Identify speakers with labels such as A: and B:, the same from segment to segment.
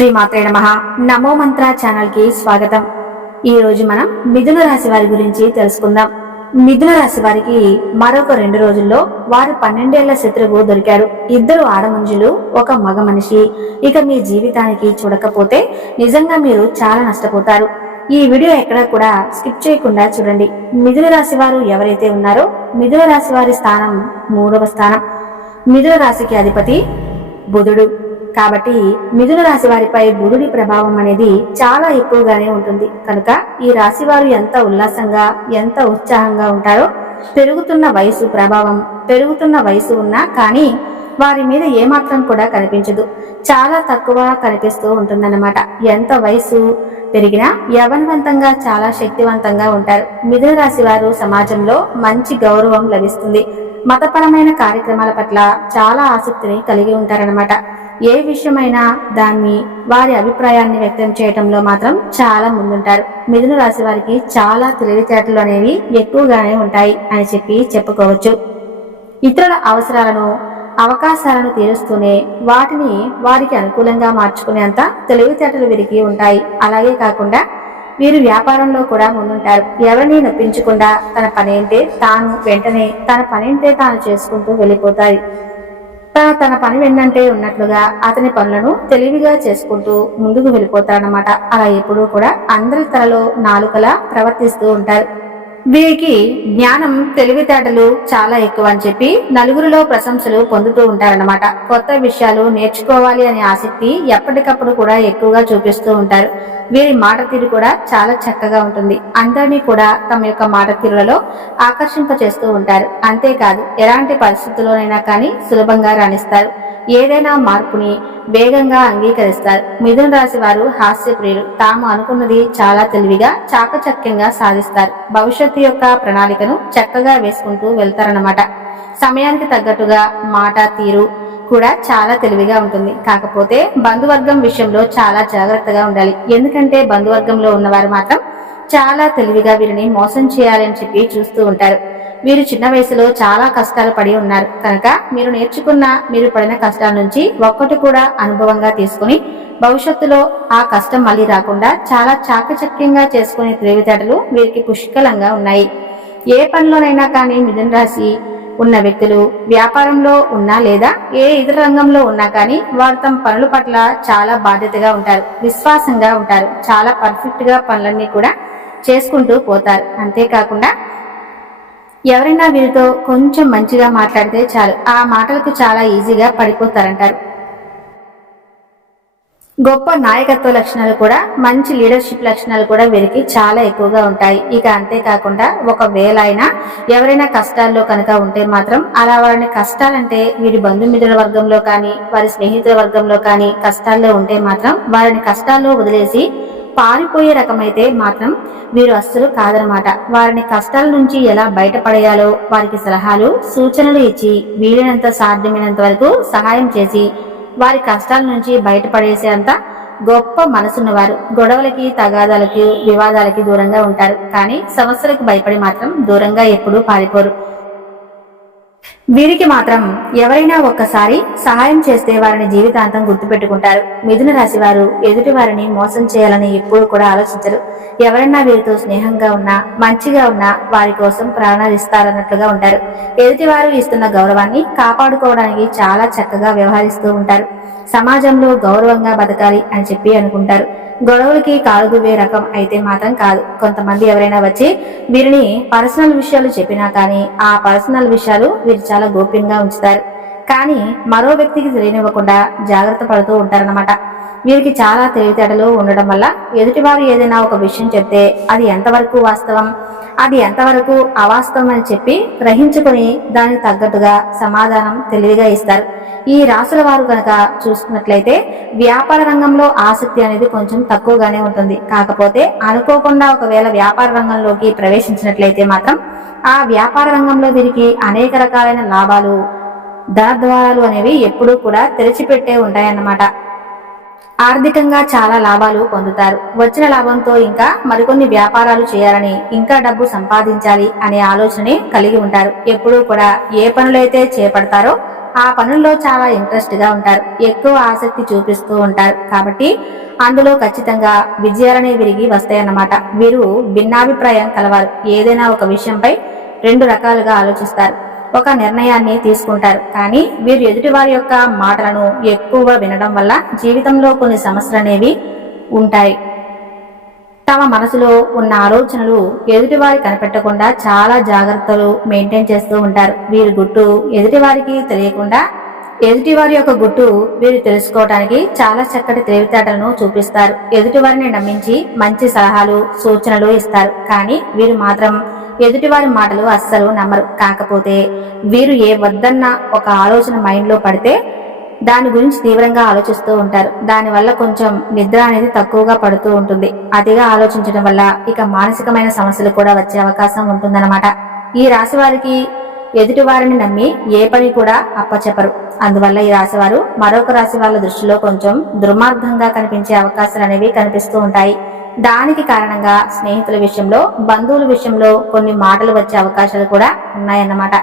A: శ్రీ మాత్రే నమ. నమో మంత్ర ఛానల్కి స్వాగతం. ఈ రోజు మనం మిథున రాశి వారి గురించి తెలుసుకుందాం. మిథున రాశి వారికి మరొక రెండు రోజుల్లో వారు పన్నెండేళ్ళ శత్రువు దొరికారు. ఇద్దరు ఆడముంజులు ఒక మగ మనిషి. ఇక మీ జీవితానికి చూడకపోతే నిజంగా మీరు చాలా నష్టపోతారు. ఈ వీడియో ఎక్కడా కూడా స్కిప్ చేయకుండా చూడండి. మిథున రాశి వారు ఎవరైతే ఉన్నారో మిథున రాశి వారి స్థానం మూడవ స్థానం. మిథున రాశికి అధిపతి బుధుడు. కాబట్టి మిథున రాశి వారిపై బుధుడి ప్రభావం అనేది చాలా ఎక్కువగానే ఉంటుంది. కనుక ఈ రాశి వారు ఎంత ఉల్లాసంగా ఎంత ఉత్సాహంగా ఉంటారో పెరుగుతున్న వయసు ప్రభావం పెరుగుతున్న వయసు ఉన్నా కానీ వారి మీద ఏమాత్రం కూడా కనిపించదు. చాలా తక్కువ కనిపిస్తూ ఉంటుందన్నమాట. ఎంత వయసు పెరిగినా యవనవంతంగా చాలా శక్తివంతంగా ఉంటారు. మిథున రాశి వారు సమాజంలో మంచి గౌరవం లభిస్తుంది. మతపరమైన కార్యక్రమాల పట్ల చాలా ఆసక్తిని కలిగి ఉంటారనమాట ఏ విషయమైనా దాన్ని వారి అభిప్రాయాన్ని వ్యక్తం చేయడంలో మాత్రం చాలా ముందుంటారు. మిథున రాశి వారికి చాలా తెలివితేటలు అనేవి ఎక్కువగానే ఉంటాయి అని చెప్పి చెప్పుకోవచ్చు. ఇతరుల అవసరాలను అవకాశాలను తీరుస్తూనే వాటిని వారికి అనుకూలంగా మార్చుకునేంత తెలివితేటలు వీరికి ఉంటాయి. అలాగే కాకుండా వీరు వ్యాపారంలో కూడా ముందుంటారు. ఎవరిని నొప్పించకుండా తన పనేంటే తాను వెంటనే తన పనేంటే తాను చేసుకుంటూ వెళ్ళిపోతాయి తన తన పని వెన్నంటే ఉన్నట్లుగా అతని పనులను తెలివిగా చేసుకుంటూ ముందుకు వెళ్ళిపోతారన్నమాట అలా ఎప్పుడూ కూడా అందరి తలలో నాలుకలా ప్రవర్తిస్తూ ఉంటారు. వీరికి జ్ఞానం తెలివితేటలు చాలా ఎక్కువ అని చెప్పి నలుగురిలో ప్రశంసలు పొందుతూ ఉంటారన్నమాట. కొత్త విషయాలు నేర్చుకోవాలి అనే ఆసక్తి ఎప్పటికప్పుడు కూడా ఎక్కువగా చూపిస్తూ ఉంటారు. వీరి మాట తీరు కూడా చాలా చక్కగా ఉంటుంది. అందరినీ కూడా తమ యొక్క మాట తీరులలో ఆకర్షింప చేస్తూ ఉంటారు. అంతేకాదు ఎలాంటి పరిస్థితుల్లోనైనా కానీ సులభంగా రాణిస్తారు. ఏదైనా మార్పుని వేగంగా అంగీకరిస్తారు. మిథున రాశి వారు హాస్యప్రియులు తాము అనుకున్నది చాలా తెలివిగా చాకచక్యంగా సాధిస్తారు. భవిష్యత్తు యొక్క ప్రణాళికను చక్కగా వేసుకుంటూ వెళ్తారన్నమాట. సమయానికి తగ్గట్టుగా మాట తీరు కూడా చాలా తెలివిగా ఉంటుంది. కాకపోతే బంధువర్గం విషయంలో చాలా జాగ్రత్తగా ఉండాలి. ఎందుకంటే బంధువర్గంలో ఉన్నవారు మాత్రం చాలా తెలివిగా వీరిని మోసం చేయాలని చెప్పి చూస్తూ ఉంటారు. మీరు చిన్న వయసులో చాలా కష్టాలు పడి ఉన్నారు. కనుక మీరు నేర్చుకున్న మీరు పడిన కష్టాల నుంచి ఒక్కటి కూడా అనుభవంగా తీసుకుని భవిష్యత్తులో ఆ కష్టం మళ్ళీ రాకుండా చాలా చాకచక్యంగా చేసుకునే తెలివితేటలు వీరికి పుష్కలంగా ఉన్నాయి. ఏ పనిలోనైనా కానీ మిథున రాశి ఉన్న వ్యక్తులు వ్యాపారంలో ఉన్నా లేదా ఏ ఇతర రంగంలో ఉన్నా కానీ వారు తమ పనుల పట్ల చాలా బాధ్యతగా ఉంటారు విశ్వాసంగా ఉంటారు చాలా పర్ఫెక్ట్గా పనులన్నీ కూడా చేసుకుంటూ పోతారు. అంతేకాకుండా ఎవరైనా వీరితో కొంచెం మంచిగా మాట్లాడితే చాలు. ఆ మాటలకు చాలా ఈజీగా పడిపోతారంటారు. గొప్ప నాయకత్వ లక్షణాలు కూడా మంచి లీడర్షిప్ లక్షణాలు కూడా వీరికి చాలా ఎక్కువగా ఉంటాయి. ఇక అంతేకాకుండా ఒకవేళ అయినా ఎవరైనా కష్టాల్లో కనుక ఉంటే మాత్రం అలా వారిని కష్టాలంటే వీరి బంధుమిత్రుల వర్గంలో కానీ వారి స్నేహితుల వర్గంలో కానీ కష్టాల్లో ఉంటే మాత్రం వారిని కష్టాల్లో వదిలేసి పారిపోయే రకమైతే మాత్రం వీరు అస్సలు కాదనమాట. వారిని కష్టాల నుంచి ఎలా బయటపడేయాలో వారికి సలహాలు సూచనలు ఇచ్చి వీలైనంత సాధ్యమైనంత వరకు సహాయం చేసి వారి కష్టాల నుంచి బయటపడేసేంత గొప్ప మనసున్నవారు. గొడవలకి తగాదాలకి వివాదాలకి దూరంగా ఉంటారు. కానీ సమస్యలకు భయపడి మాత్రం దూరంగా ఎప్పుడూ పారిపోరు. వీరికి మాత్రం ఎవరైనా ఒక్కసారి సహాయం చేస్తే వారిని జీవితాంతం గుర్తుపెట్టుకుంటారు. మిథున రాశి వారు ఎదుటి వారిని మోసం చేయాలని ఎప్పుడు కూడా ఆలోచించరు. ఎవరైనా వీరితో స్నేహంగా ఉన్నా మంచిగా ఉన్నా వారి కోసం ప్రాణాలు ఇస్తారన్నట్లుగా ఉంటారు. ఎదుటి వారు ఇస్తున్న గౌరవాన్ని కాపాడుకోవడానికి చాలా చక్కగా వ్యవహరిస్తూ ఉంటారు. సమాజంలో గౌరవంగా బతకాలి అని చెప్పి అనుకుంటారు. గొడవలకి కాలుగువే రకం అయితే మాత్రం కాదు. కొంతమంది ఎవరైనా వచ్చి వీరిని పర్సనల్ విషయాలు చెప్పినా కానీ ఆ పర్సనల్ విషయాలు వీరు చాలా గోప్యంగా ఉంచుతారు. కానీ మరో వ్యక్తికి తెలియనివ్వకుండా జాగ్రత్త పడుతూ ఉంటారన్నమాట. వీరికి చాలా తెలివితేటలు ఉండడం వల్ల ఎదుటివారు ఏదైనా ఒక విషయం చెప్తే అది ఎంతవరకు వాస్తవం? అది ఎంతవరకు అవాస్తవం అని చెప్పి గ్రహించుకొని దానికి తగ్గట్టుగా సమాధానం తెలివిగా ఇస్తారు. ఈ రాసుల వారు కనుక చూసుకున్నట్లయితే వ్యాపార రంగంలో ఆసక్తి అనేది కొంచెం తక్కువగానే ఉంటుంది. కాకపోతే అనుకోకుండా ఒకవేళ వ్యాపార రంగంలోకి ప్రవేశించినట్లయితే మాత్రం ఆ వ్యాపార రంగంలో వీరికి అనేక రకాలైన లాభాలు ధనద్వారాలు అనేవి ఎప్పుడూ కూడా తెరిచిపెట్టే ఉంటాయన్నమాట. ఆర్థికంగా చాలా లాభాలు పొందుతారు. వచ్చిన లాభంతో ఇంకా మరికొన్ని వ్యాపారాలు చేయాలని ఇంకా డబ్బు సంపాదించాలి అనే ఆలోచనే కలిగి ఉంటారు. ఎప్పుడూ కూడా ఏ పనులైతే చేపడతారో ఆ పనుల్లో చాలా ఇంట్రెస్ట్గా ఉంటారు. ఎక్కువ ఆసక్తి చూపిస్తూ ఉంటారు. కాబట్టి అందులో ఖచ్చితంగా విజయాలనే విరిగి వస్తాయన్నమాట. వీరు భిన్నాభిప్రాయం కలవారు. ఏదైనా ఒక విషయంపై రెండు రకాలుగా ఆలోచిస్తారు. ఒక నిర్ణయాన్ని తీసుకుంటారు. కానీ వీరు ఎదుటి వారి యొక్క మాటలను ఎక్కువగా వినడం వల్ల జీవితంలో కొన్ని సమస్యలు అనేవి ఉంటాయి. తమ మనసులో ఉన్న ఆలోచనలు ఎదుటివారి కనిపెట్టకుండా చాలా జాగ్రత్తలు మెయింటైన్ చేస్తూ ఉంటారు. వీరి గుట్టు ఎదుటివారికి తెలియకుండా ఎదుటివారి యొక్క గుట్టు వీరు తెలుసుకోవడానికి చాలా చక్కటి తెలివితేటలను చూపిస్తారు. ఎదుటివారిని నమ్మించి మంచి సలహాలు సూచనలు ఇస్తారు. కానీ వీరు మాత్రం ఎదుటివారి మాటలు అస్సలు నమ్మరు. కాకపోతే వీరు ఏ వద్దన్న ఒక ఆలోచన మైండ్లో పడితే దాని గురించి తీవ్రంగా ఆలోచిస్తూ ఉంటారు. దానివల్ల కొంచెం నిద్ర అనేది తక్కువగా పడుతూ ఉంటుంది. అతిగా ఆలోచించడం వల్ల ఇక మానసికమైన సమస్యలు కూడా వచ్చే అవకాశం ఉంటుందన్నమాట. ఈ రాశి వారికి ఎదుటి వారిని నమ్మి ఏ పని కూడా అప్పచెప్పరు. అందువల్ల ఈ రాశివారు మరొక రాశి వాళ్ళ దృష్టిలో కొంచెం దుర్మార్గంగా కనిపించే అవకాశాలు అనేవి కనిపిస్తూ ఉంటాయి. దానికి కారణంగా స్నేహితుల విషయంలో బంధువుల విషయంలో కొన్ని మాటలు వచ్చే అవకాశాలు కూడా ఉన్నాయన్నమాట.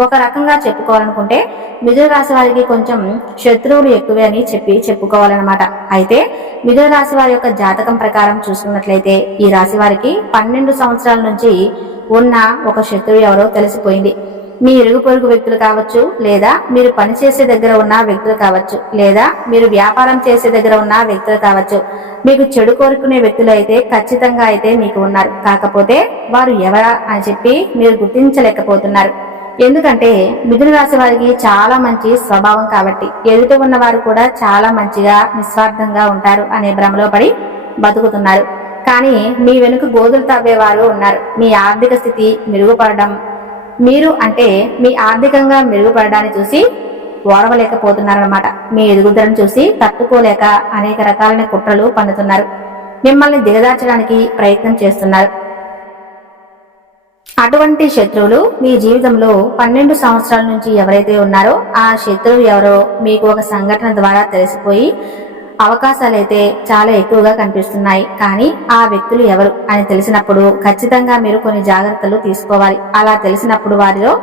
A: ఒక రకంగా చెప్పుకోవాలనుకుంటే మిథున రాశి వారికి కొంచెం శత్రువులు ఎక్కువే అని చెప్పి చెప్పుకోవాలన్నమాట. అయితే మిథున రాశి వారి యొక్క జాతకం ప్రకారం చూసుకున్నట్లయితే ఈ రాశి వారికి పన్నెండు సంవత్సరాల నుంచి ఉన్న ఒక శత్రువు ఎవరో తెలిసిపోయింది. మీ ఇరుగు పొరుగు వ్యక్తులు కావచ్చు లేదా మీరు పనిచేసే దగ్గర ఉన్న వ్యక్తులు కావచ్చు లేదా మీరు వ్యాపారం చేసే దగ్గర ఉన్న వ్యక్తులు కావచ్చు మీకు చెడు కోరుకునే వ్యక్తులు అయితే ఖచ్చితంగా అయితే మీకు ఉన్నారు. కాకపోతే వారు ఎవరా అని చెప్పి మీరు గుర్తించలేకపోతున్నారు. ఎందుకంటే మిథున రాశి వారికి చాలా మంచి స్వభావం కాబట్టి ఎదుట ఉన్న వారు కూడా చాలా మంచిగా నిస్వార్థంగా ఉంటారు అనే భ్రమలో పడి బతుకుతున్నారు. కానీ మీ వెనుక గోధులు తవ్వేవారు ఉన్నారు. మీ ఆర్థిక స్థితి మెరుగుపడడం మీరు అంటే మీ ఆర్థికంగా మెరుగుపడడాన్ని చూసి ఓడవలేకపోతున్నారన్నమాట. మీ ఎదుగుదలను చూసి తట్టుకోలేక అనేక రకాలైన కుట్రలు పండుతున్నారు మిమ్మల్ని దిగదార్చడానికి ప్రయత్నం చేస్తున్నారు. అటువంటి శత్రువులు మీ జీవితంలో పన్నెండు సంవత్సరాల నుంచి ఎవరైతే ఉన్నారో ఆ శత్రువు ఎవరో మీకు ఒక సంఘటన ద్వారా తెలిసిపోయి అవకాశాలు అయితే చాలా ఎక్కువగా కనిపిస్తున్నాయి. కానీ ఆ వ్యక్తులు ఎవరు అని తెలిసినప్పుడు ఖచ్చితంగా మీరు కొన్ని జాగ్రత్తలు తీసుకోవాలి. అలా తెలిసినప్పుడు వారిలో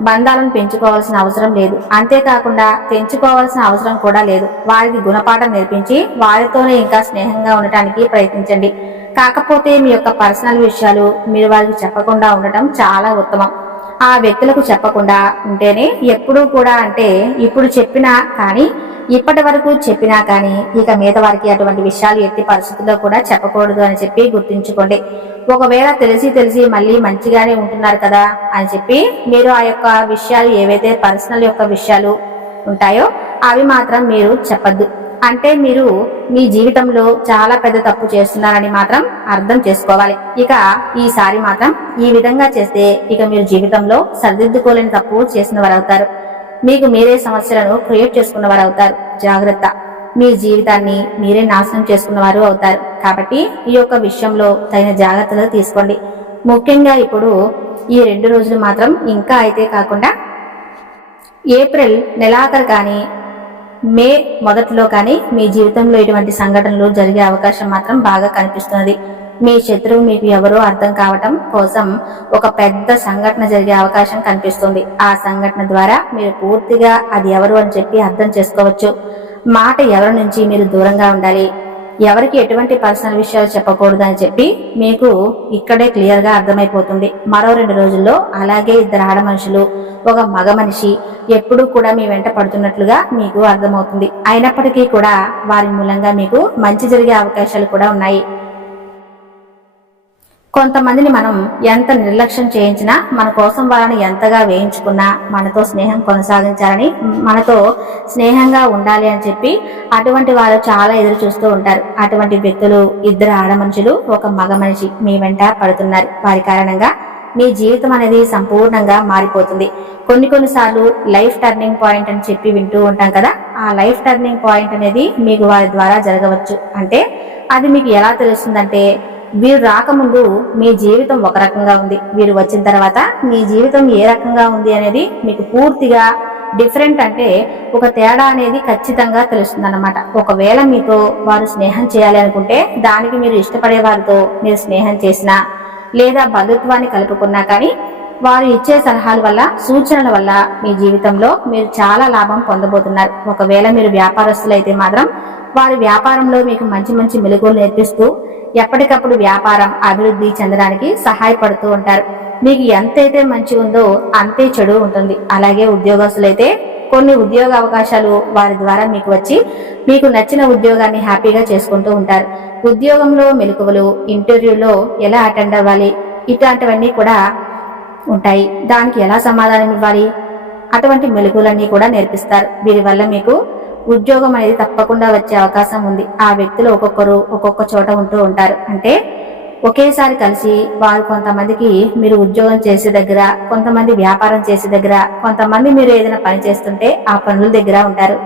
A: బంధాలను పెంచుకోవాల్సిన అవసరం లేదు. అంతేకాకుండా పెంచుకోవాల్సిన అవసరం కూడా లేదు. వారికి గుణపాఠం నేర్పించి వారితోనే ఇంకా స్నేహంగా ఉండటానికి ప్రయత్నించండి. కాకపోతే మీ యొక్క పర్సనల్ విషయాలు మీరు వారికి చెప్పకుండా ఉండటం చాలా ఉత్తమం. ఆ వ్యక్తులకు చెప్పకుండా ఉంటేనే ఎప్పుడూ కూడా అంటే ఇప్పుడు చెప్పినా కానీ ఇప్పటి వరకు చెప్పినా కానీ ఇక మీద వారికి అటువంటి విషయాలు ఎట్టి పరిస్థితుల్లో కూడా చెప్పకూడదు అని చెప్పి గుర్తుంచుకోండి. ఒకవేళ తెలిసి తెలిసి మళ్ళీ మంచిగానే ఉంటున్నారు కదా అని చెప్పి మీరు ఆ యొక్క విషయాలు ఏవైతే పర్సనల్ యొక్క విషయాలు ఉంటాయో అవి మాత్రం మీరు చెప్పద్దు. అంటే మీరు మీ జీవితంలో చాలా పెద్ద తప్పు చేస్తున్నారని మాత్రం అర్థం చేసుకోవాలి. ఇక ఈసారి మాత్రం ఈ విధంగా చేస్తే ఇక మీరు జీవితంలో సరిదిద్దుకోలేని తప్పు చేసిన వారు అవుతారు మీకు మీరే సమస్యలను క్రియేట్ చేసుకున్న వారు అవుతారు. జాగ్రత్త. మీ జీవితాన్ని మీరే నాశనం చేసుకున్న వారు అవుతారు. కాబట్టి ఈ యొక్క విషయంలో తగిన జాగ్రత్తలు తీసుకోండి. ముఖ్యంగా ఇప్పుడు ఈ రెండు రోజులు మాత్రం ఇంకా అయితే కాకుండా ఏప్రిల్ నెలాఖరు కానీ మే మొదట్లో కానీ మీ జీవితంలో ఇటువంటి సంఘటనలు జరిగే అవకాశం మాత్రం బాగా కనిపిస్తున్నది. మీ శత్రువు మీకు ఎవరో అర్థం కావటం కోసం ఒక పెద్ద సంఘటన జరిగే అవకాశం కనిపిస్తుంది. ఆ సంఘటన ద్వారా మీరు పూర్తిగా అది ఎవరు అని చెప్పి అర్థం చేసుకోవచ్చు. మాట ఎవరి నుంచి మీరు దూరంగా ఉండాలి? ఎవరికి ఎటువంటి పర్సనల్ విషయాలు చెప్పకూడదు అని చెప్పి మీకు ఇక్కడే క్లియర్గా అర్థమైపోతుంది. మరో రెండు రోజుల్లో అలాగే ఇద్దరు ఆడ మనుషులు ఒక మగ మనిషి ఎప్పుడూ కూడా మీ వెంట పడుతున్నట్లుగా మీకు అర్థమవుతుంది. అయినప్పటికీ కూడా వారి మూలంగా మీకు మంచి జరిగే అవకాశాలు కూడా ఉన్నాయి. కొంతమందిని మనం ఎంత నిర్లక్ష్యం చేయించినా మన కోసం వాళ్ళని ఎంతగా వేయించుకున్నా మనతో స్నేహం కొనసాగించాలని మనతో స్నేహంగా ఉండాలి అని చెప్పి అటువంటి వాళ్ళు చాలా ఎదురు చూస్తూ ఉంటారు. అటువంటి వ్యక్తులు ఇద్దరు ఆడ మనుషులు ఒక మగ మనిషి మీ వెంట పడుతున్నారు. వారి కారణంగా మీ జీవితం అనేది సంపూర్ణంగా మారిపోతుంది. కొన్ని కొన్నిసార్లు లైఫ్ టర్నింగ్ పాయింట్ అని చెప్పి వింటూ ఉంటాం కదా ఆ లైఫ్ టర్నింగ్ పాయింట్ అనేది మీకు వారి ద్వారా జరగవచ్చు. అంటే అది మీకు ఎలా తెలుస్తుందంటే వీరు రాకముందు మీ జీవితం ఒక రకంగా ఉంది. వీరు వచ్చిన తర్వాత మీ జీవితం ఏ రకంగా ఉంది అనేది మీకు పూర్తిగా డిఫరెంట్ అంటే ఒక తేడా అనేది ఖచ్చితంగా తెలుస్తుంది అనమాట ఒకవేళ మీతో వారు స్నేహం చేయాలి అనుకుంటే దానికి మీరు ఇష్టపడే వారితో మీరు స్నేహం చేసినా లేదా బంధుత్వాన్ని కలుపుకున్నా కానీ వారు ఇచ్చే సలహాల వల్ల సూచనల వల్ల మీ జీవితంలో మీరు చాలా లాభం పొందబోతున్నారు. ఒకవేళ మీరు వ్యాపారస్తులైతే మాత్రం వారి వ్యాపారంలో మీకు మంచి మంచి మెలుగులు నేర్పిస్తూ ఎప్పటికప్పుడు వ్యాపారం అభివృద్ధి చెందడానికి సహాయపడుతూ ఉంటారు. మీకు ఎంతైతే మంచి ఉందో అంతే చెడు ఉంటుంది. అలాగే ఉద్యోగస్తులైతే కొన్ని ఉద్యోగ అవకాశాలు వారి ద్వారా మీకు వచ్చి మీకు నచ్చిన ఉద్యోగాన్ని హ్యాపీగా చేసుకుంటూ ఉంటారు. ఉద్యోగంలో మెలకువలు ఇంటర్వ్యూలో ఎలా అటెండ్ అవ్వాలి ఇట్లాంటివన్నీ కూడా ఉంటాయి. దానికి ఎలా సమాధానం ఇవ్వాలి అటువంటి మెలకువలన్నీ కూడా నేర్పిస్తారు. వీరి వల్ల మీకు ఉద్యోగం అనేది తప్పకుండా వచ్చే అవకాశం ఉంది. ఆ వ్యక్తులు ఒక్కొక్కరు ఒక్కొక్క చోట ఉంటూ ఉంటారు. అంటే ఒకేసారి కలిసి వారు కొంతమందికి మీరు ఉద్యోగం చేసే దగ్గర కొంతమంది వ్యాపారం చేసే దగ్గర కొంతమంది మీరు ఏదైనా పని చేస్తుంటే ఆ పనుల దగ్గర ఉంటారు.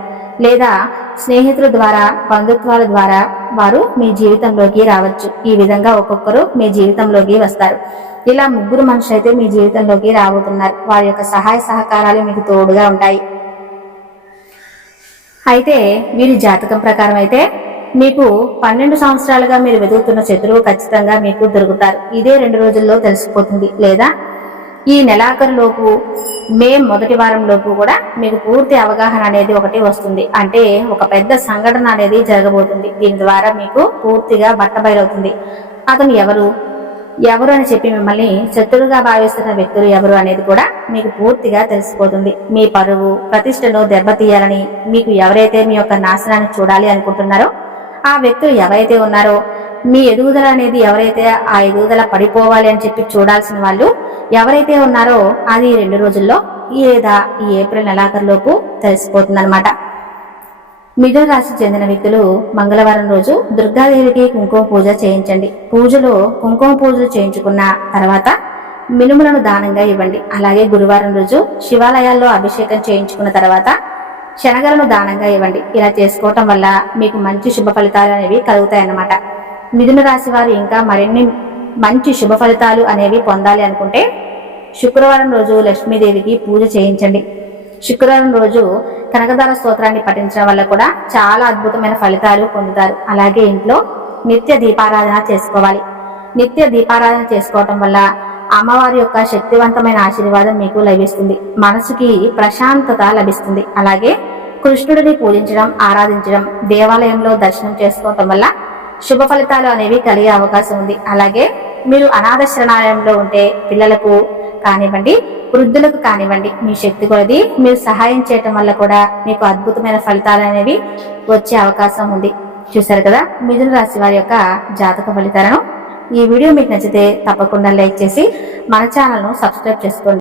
A: లేదా స్నేహితుల ద్వారా బంధుత్వాల ద్వారా వారు మీ జీవితంలోకి రావచ్చు. ఈ విధంగా ఒక్కొక్కరు మీ జీవితంలోకి వస్తారు. ఇలా ముగ్గురు మనుషులు అయితే మీ జీవితంలోకి రాబోతున్నారు. వారి యొక్క సహాయ సహకారాలు మీకు తోడుగా ఉంటాయి. అయితే వీరి జాతకం ప్రకారం అయితే మీకు పన్నెండు సంవత్సరాలుగా మీరు వెతుకుతున్న శత్రువు ఖచ్చితంగా మీకు దొరుకుతారు. ఇదే రెండు రోజుల్లో తెలిసిపోతుంది లేదా? ఈ నెలాఖరులోపు మే మొదటి వారంలోపు కూడా మీకు పూర్తి అవగాహన అనేది ఒకటి వస్తుంది. అంటే ఒక పెద్ద సంఘటన అనేది జరగబోతుంది. దీని ద్వారా మీకు పూర్తిగా బట్టబయలవుతుంది. అతను ఎవరు? ఎవరు అని చెప్పి మిమ్మల్ని శత్రువుగా భావిస్తున్న వ్యక్తులు ఎవరు అనేది కూడా మీకు పూర్తిగా తెలిసిపోతుంది. మీ పరువు ప్రతిష్టను దెబ్బతీయాలని మీకు ఎవరైతే మీ యొక్క నాశనాన్ని చూడాలి అనుకుంటున్నారో ఆ వ్యక్తులు ఎవరైతే ఉన్నారో మీ ఎదుగుదల అనేది ఎవరైతే ఆ ఎదుగుదల పడిపోవాలి అని చెప్పి చూడాల్సిన వాళ్ళు ఎవరైతే ఉన్నారో అది రెండు రోజుల్లో లేదా ఈ ఏప్రిల్ నెలాఖరులోపు తెలిసిపోతుందన్నమాట. మిథున రాశి చెందిన వ్యక్తులు మంగళవారం రోజు దుర్గాదేవికి కుంకుమ పూజ చేయించండి. పూజలో కుంకుమ పూజలు చేయించుకున్న తర్వాత మినుములను దానంగా ఇవ్వండి. అలాగే గురువారం రోజు శివాలయాల్లో అభిషేకం చేయించుకున్న తర్వాత శనగలను దానంగా ఇవ్వండి. ఇలా చేసుకోవటం వల్ల మీకు మంచి శుభ ఫలితాలు అనేవి కలుగుతాయన్నమాట. మిథున రాశి వారు ఇంకా మరిన్ని మంచి శుభ ఫలితాలు అనేవి పొందాలి అనుకుంటే శుక్రవారం రోజు లక్ష్మీదేవికి పూజ చేయించండి. శుక్రవారం రోజు కనకదార స్తోత్రాన్ని పఠించడం వల్ల కూడా చాలా అద్భుతమైన ఫలితాలు పొందుతారు. అలాగే ఇంట్లో నిత్య దీపారాధన చేసుకోవాలి. నిత్య దీపారాధన చేసుకోవటం వల్ల అమ్మవారి యొక్క శక్తివంతమైన ఆశీర్వాదం మీకు లభిస్తుంది. మనసుకి ప్రశాంతత లభిస్తుంది. అలాగే కృష్ణుడిని పూజించడం ఆరాధించడం దేవాలయంలో దర్శనం చేసుకోవటం వల్ల శుభ ఫలితాలు అనేవి కలిగే అవకాశం ఉంది. అలాగే మీరు అనాథ శరణాలయంలో ఉంటే పిల్లలకు కానివ్వండి వృద్ధులకు కానివ్వండి మీ శక్తి కొలది మీరు సహాయం చేయటం వల్ల కూడా మీకు అద్భుతమైన ఫలితాలు అనేవి వచ్చే అవకాశం ఉంది. చూసారు కదా? మిథున రాశి వారి యొక్క జాతక ఫలితాలను. ఈ వీడియో మీకు నచ్చితే తప్పకుండా లైక్ చేసి మన ఛానల్ను సబ్స్క్రైబ్ చేసుకోండి.